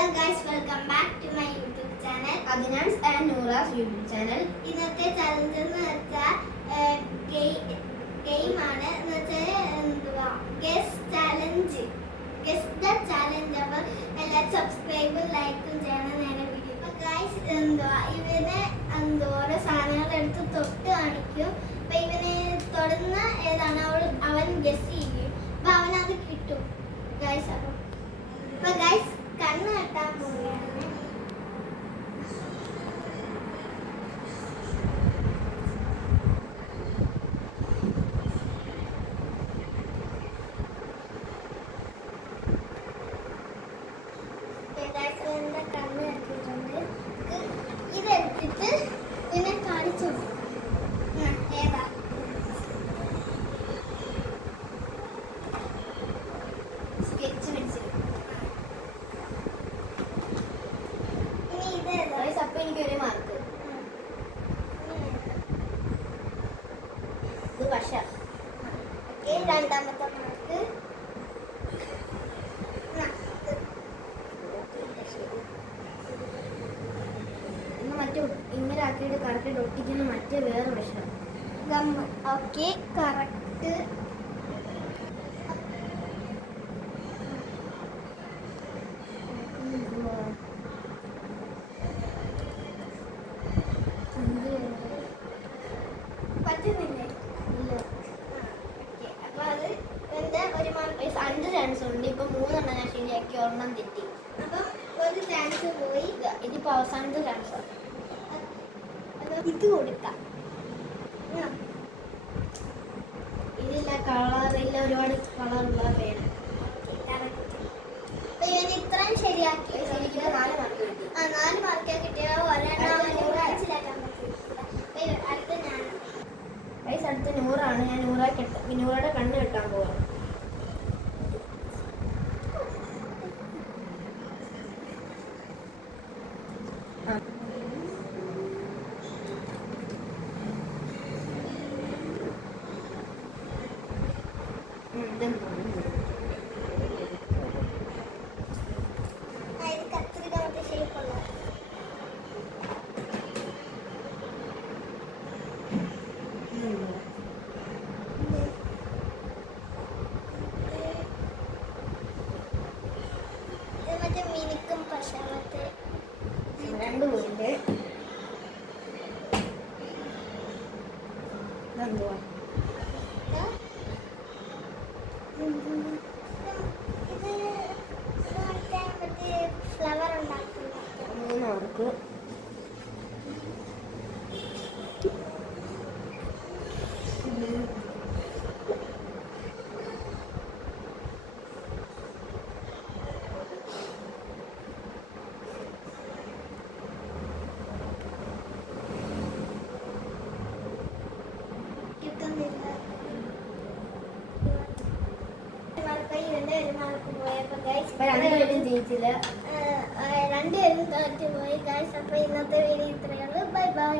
Hello guys, welcome back to my YouTube channel. Adinan's and Nora's YouTube channel. ഇന്നത്തെ challenge എന്ന് വെച്ചാൽ game ആണ് എന്ന് വെച്ചാൽ guess challenge. Guess the challenge. അപ്പോൾ എല്ലാവരും സബ്സ്ക്രൈബും ലൈക്കും ചെയ്യണം നേരെ വീഡിയോ. അപ്പോൾ ഗൈസ് ഇവനെ ഓരോ സാധനങ്ങൾ എടുത്ത് തൊട്ട് കാണിക്കും. അപ്പോൾ ഇവനെ തൊടുന്ന ഏതാണ് അവൻ ഗെസ് ചെയ്യും. അപ്പോൾ അവനത് കിട്ടും ഗൈസ്. അപ്പോൾ ഗൈസ് കണ്ണ് കെട്ടാൻ പോവുകയാണ്. കണ്ണ് കെട്ടിയിട്ടുണ്ട്. ഇതെടുത്തിട്ട് പിന്നെ കാണിച്ചു ഏതാ സ്കെച്ച് പെൻസിൽ. അപ്പൊ എനിക്ക് ഒരു മാർക്ക്. ഇത് പക്ഷ രണ്ടാമത്തെ മാർക്ക്. ഇന്ന് മറ്റേ ഇങ്ങനെ ആക്കിയിട്ട് കറക്റ്റ് ഒട്ടിക്കുന്ന മറ്റേ വേറെ വിഷം ഗമ്മ്. Okay, correct. പറ്റുന്നില്ലേ? ഇല്ല. അപ്പൊ അത് എന്താ ഒരു മാർക്ക്. 5 ചാൻസ് ഉണ്ട്. ഇപ്പൊ 3 ഞാൻ ശരിയാക്കി, ഒരെണ്ണം തെറ്റി. അപ്പം ഒരു ചാൻസ് പോയി. ഇതിപ്പോ അവസാനത്തെ ചാൻസ്. ഇത് കൊടുക്കാം. ഇതില്ല കളറില്ല, ഒരുപാട് കളറുള്ള വേണം. ഇത്രയും ശരിയാക്കി. ശരിക്കും 4 മാർക്ക് കിട്ടി. 4 മാർക്കേ കിട്ടിയ ഒരെണ്ണം മനസ്സിലാക്കാൻ പറ്റില്ല. അടുത്ത ഞാൻ അടുത്ത് 100 ഞാൻ 100യുടെ കണ്ണ് കെട്ടാൻ പോവാം. കത്രിക മറ്റേ ഷേപ്പുള്ള മറ്റേ മിനുക്കും പക്ഷേ മറ്റേ 2 പോയിന്റ്. ഇതെന്തുവാ? ഫ്ലവർ ഉണ്ടാക്കുന്നത്. 3 മാർക്ക്. കിട്ടുന്നില്ല. ഒരു മാർക്ക് പോയപ്പോ ഗൈസ് രണ്ടുപേരും ജയിച്ചില്ല. രണ്ടുപേരും തോറ്റുപോയി ഗൈസ്. അപ്പൊ ഇന്നത്തെ വീഡിയോ ഇത്രയേ ഉള്ളൂ. Bye bye.